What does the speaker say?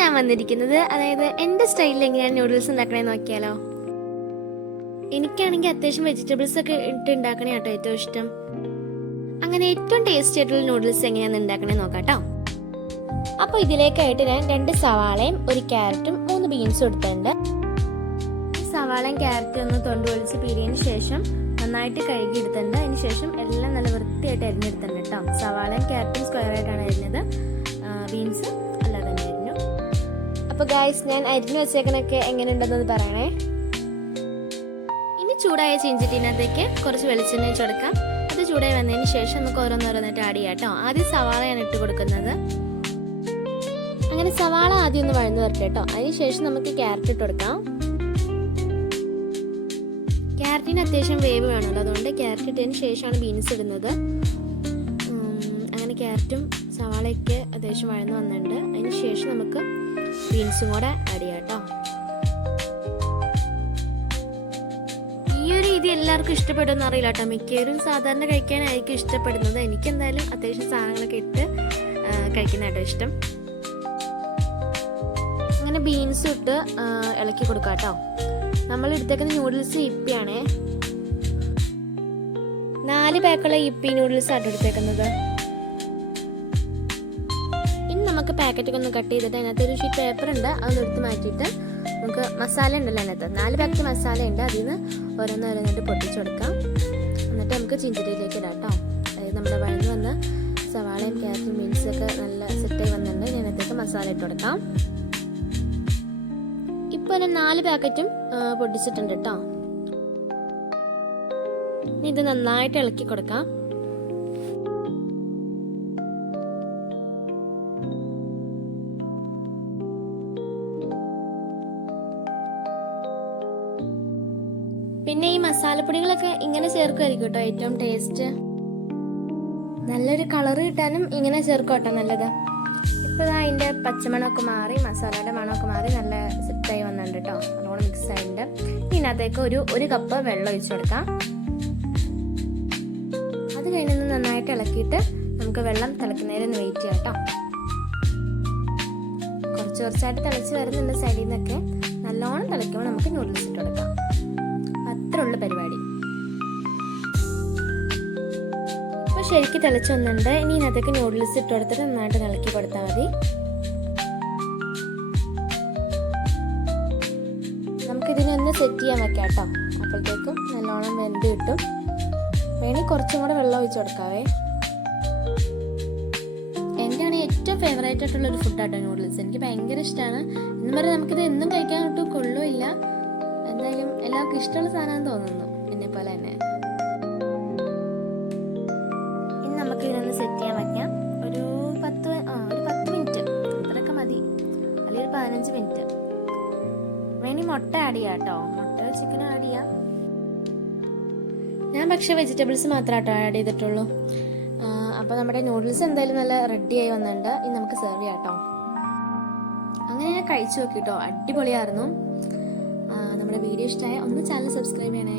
ഞാൻ വന്നിരിക്കുന്നത് അതായത് എന്റെ സ്റ്റൈലിൽ എങ്ങനെയാണ് നൂഡിൽസ് ഉണ്ടാക്കണേ നോക്കിയാലോ. എനിക്കാണെങ്കിൽ അത്യാവശ്യം വെജിറ്റബിൾസ് ഒക്കെ ഇട്ട് ഉണ്ടാക്കണേ കേട്ടോ ഏറ്റവും ഇഷ്ടം. അങ്ങനെ ഏറ്റവും ടേസ്റ്റി ആയിട്ടുള്ള നൂഡിൽസ് എങ്ങനെയാണ് ഉണ്ടാക്കണേ നോക്കാട്ടോ. അപ്പോൾ ഇതിലേക്കായിട്ട് ഞാൻ രണ്ട് സവാളയും ഒരു ക്യാരറ്റും മൂന്ന് ബീൻസും എടുത്തിട്ടുണ്ട്. സവാളയും ക്യാരറ്റും ഒന്ന് തൊണ്ട് ഒളിച്ച് പിരിയതിന് ശേഷം നന്നായിട്ട് കഴുകി എടുത്തിട്ടുണ്ട് അതിന് ശേഷം എല്ലാം നല്ല വൃത്തിയായിട്ട് അരിഞ്ഞെടുത്തിട്ടുണ്ട് കേട്ടോ. സവാളയും ക്യാരറ്റും സ്ക്വയർ ആയിട്ടാണ് അരിഞ്ഞത്. അപ്പോൾ ഗായ്സ് ഞാൻ അരിഞ്ഞു വെച്ചേക്കണൊക്കെ എങ്ങനെയുണ്ടെന്നത് പറയണേ. ഇനി ചൂടായ ചീഞ്ചിട്ടിനകത്തേക്ക് കുറച്ച് വെളിച്ചെണ്ണ വെച്ച് കൊടുക്കാം. അത് ചൂടായി വന്നതിന് ശേഷം നമുക്ക് ഓരോന്നോരോന്നിട്ട് ആഡ് ചെയ്യാം കേട്ടോ ആദ്യം സവാളയാണ് ഇട്ട് കൊടുക്കുന്നത്. അങ്ങനെ സവാള ആദ്യം ഒന്ന് വഴന്നു വരട്ടെ കേട്ടോ അതിന് ശേഷം നമുക്ക് ക്യാരറ്റ് ഇട്ട് കൊടുക്കാം. ക്യാരറ്റിന് അത്യാവശ്യം വേവ് വേണമല്ലോ. അതുകൊണ്ട് ക്യാരറ്റ് ഇട്ടതിന് ശേഷമാണ് ബീൻസ് ഇടുന്നത്. അങ്ങനെ ക്യാരറ്റും സവാളയൊക്കെ അത്യാവശ്യം വഴന്ന് വന്നിട്ടുണ്ട്. അതിന് ശേഷം നമുക്ക് ബീൻസും കൂടെ ആഡ് ചെയ്യാം കേട്ടോ ഈ ഒരു രീതി എല്ലാവർക്കും ഇഷ്ടപ്പെടുമെന്ന് അറിയില്ല കേട്ടോ മിക്കവരും സാധാരണ കഴിക്കാനായിരിക്കും ഇഷ്ടപ്പെടുന്നത്. എനിക്ക് എന്തായാലും അത്യാവശ്യം സാധനങ്ങളൊക്കെ ഇട്ട് കഴിക്കുന്നതായിട്ടോ ഇഷ്ടം. അങ്ങനെ ബീൻസ് ഇട്ട് ഇളക്കി കൊടുക്കാം കേട്ടോ നമ്മൾ എടുത്തേക്കുന്ന നൂഡിൽസ് ഇപ്പിയാണേ. നാല് പാക്കുള്ള ഇപ്പി ന്യൂഡിൽസ് ആട്ടോ എടുത്തേക്കുന്നത്. നമുക്ക് പാക്കറ്റൊക്കെ ഒന്ന് കട്ട് ചെയ്തിട്ട് അതിനകത്ത് ഒരു ഷീറ്റ് പേപ്പർ ഉണ്ട്. അതൊന്ന് എടുത്ത് മാറ്റിയിട്ട് നമുക്ക് മസാല ഉണ്ടല്ലോ അതിനകത്ത്. നാല് പാക്കറ്റ് മസാല ഉണ്ട്. അതിൽ നിന്ന് ഓരോന്ന് പൊട്ടിച്ചു കൊടുക്കാം. എന്നിട്ട് നമുക്ക് ചിഞ്ചിരിയിലേക്ക് ഇടാം കേട്ടോ അതായത് നമ്മുടെ വഴന്ന് വന്ന സവാളയും ക്യാരറ്റും ബീൻസൊക്കെ നല്ല സെറ്റായി വന്നിട്ടുണ്ട്. ഞാൻ അതിനകത്തേക്ക് മസാല ഇട്ട് കൊടുക്കാം. ഇപ്പോൾ ഞാൻ നാല് പാക്കറ്റും പൊട്ടിച്ചിട്ടുണ്ട് കേട്ടോ ഇത് നന്നായിട്ട് ഇളക്കി കൊടുക്കാം. പിന്നെ ഈ മസാലപ്പൊടികളൊക്കെ ഇങ്ങനെ ചേർക്കുമായിരിക്കും കേട്ടോ ഏറ്റവും ടേസ്റ്റ് നല്ലൊരു കളർ കിട്ടാനും ഇങ്ങനെ ചേർക്കും കേട്ടോ നല്ലത്. ഇപ്പോൾ അതിന്റെ പച്ചമണമൊക്കെ മാറി മസാലയുടെ മണമൊക്കെ മാറി നല്ല സെറ്റായി വന്നിട്ടുണ്ട് കേട്ടോ. അതുകൊണ്ട് മിക്സ് ആയിട്ടുണ്ട്. ഇതിനകത്തേക്ക് ഒരു ഒരു കപ്പ് വെള്ളം ഒഴിച്ചു കൊടുക്കാം. അത് കഴിഞ്ഞൊന്ന് നന്നായിട്ട് ഇളക്കിയിട്ട് നമുക്ക് വെള്ളം തിളക്കുന്നതിന് ഒന്ന് വെയിറ്റ് ചെയ്യാം കേട്ടോ. കുറച്ച് കുറച്ചായിട്ട് തിളച്ച് വരുന്നുണ്ട് സൈഡിൽ നിന്നൊക്കെ. നല്ലോണം തിളയ്ക്കുമ്പോൾ നമുക്ക് നൂഡിൽസ് ഇട്ട് കൊടുക്കാം. ഉള്ള പരിപാടി. അപ്പോൾ ശരിക്കും തിളച്ച് വന്നിട്ടുണ്ട് ഇനി ഇതിനകത്തേക്ക് നൂഡിൽസ് ഇട്ട് കൊടുത്തിട്ട് നന്നായിട്ട് ഇളക്കി കൊടുത്താൽ മതി. നമുക്കിതിനൊന്ന് സെറ്റ് ചെയ്യാൻ വെക്കാം കേട്ടോ. അപ്പോഴത്തേക്കും നല്ലോണം വെന്ത് കിട്ടും. വേണമെങ്കിൽ കുറച്ചും കൂടെ വെള്ളം ഒഴിച്ച് കൊടുക്കാവേ. എന്റെയാണ് ഏറ്റവും ഫേവറേറ്റ് ആയിട്ടുള്ള ഒരു ഫുഡാട്ടോ നൂഡിൽസ് എനിക്ക് ഭയങ്കര ഇഷ്ടമാണ് എന്ന് പറഞ്ഞാൽ നമുക്കിത് എന്നും കഴിക്കാൻ എന്തായാലും എല്ലാവർക്കും ഇഷ്ടമുള്ള സാധനം തോന്നുന്നു. എന്നെ പോലെ തന്നെ. ഇനി നമുക്ക് ഇതിനൊന്ന് സെറ്റ് ചെയ്യാൻ വയ്ക്കാം. ഒരു പത്ത് ആ ഒരു പത്ത് മിനിറ്റ് അത്രയൊക്കെ മതി. അല്ലെങ്കിൽ ഒരു പതിനഞ്ച് മിനിറ്റ് വേണി മുട്ട ആഡ് ചെയ്യാം കേട്ടോ. മുട്ട ചിക്കൻ ആഡ് ചെയ്യാം. ഞാൻ പക്ഷേ വെജിറ്റബിൾസ് മാത്രമേ കേട്ടോ ആഡ് ചെയ്തിട്ടുള്ളൂ. അപ്പോൾ നമ്മുടെ നൂഡിൽസ് എന്തായാലും നല്ല റെഡിയായി വന്നിട്ടുണ്ട്. ഇനി നമുക്ക് സെർവ് ചെയ്യാം കേട്ടോ. അങ്ങനെ ഞാൻ കഴിച്ചു നോക്കി കേട്ടോ. അടിപൊളിയായിരുന്നു. നമ്മുടെ വീഡിയോ ഇഷ്ടമായ ഒന്ന് ചാനൽ സബ്സ്ക്രൈബ് ചെയ്യണേ.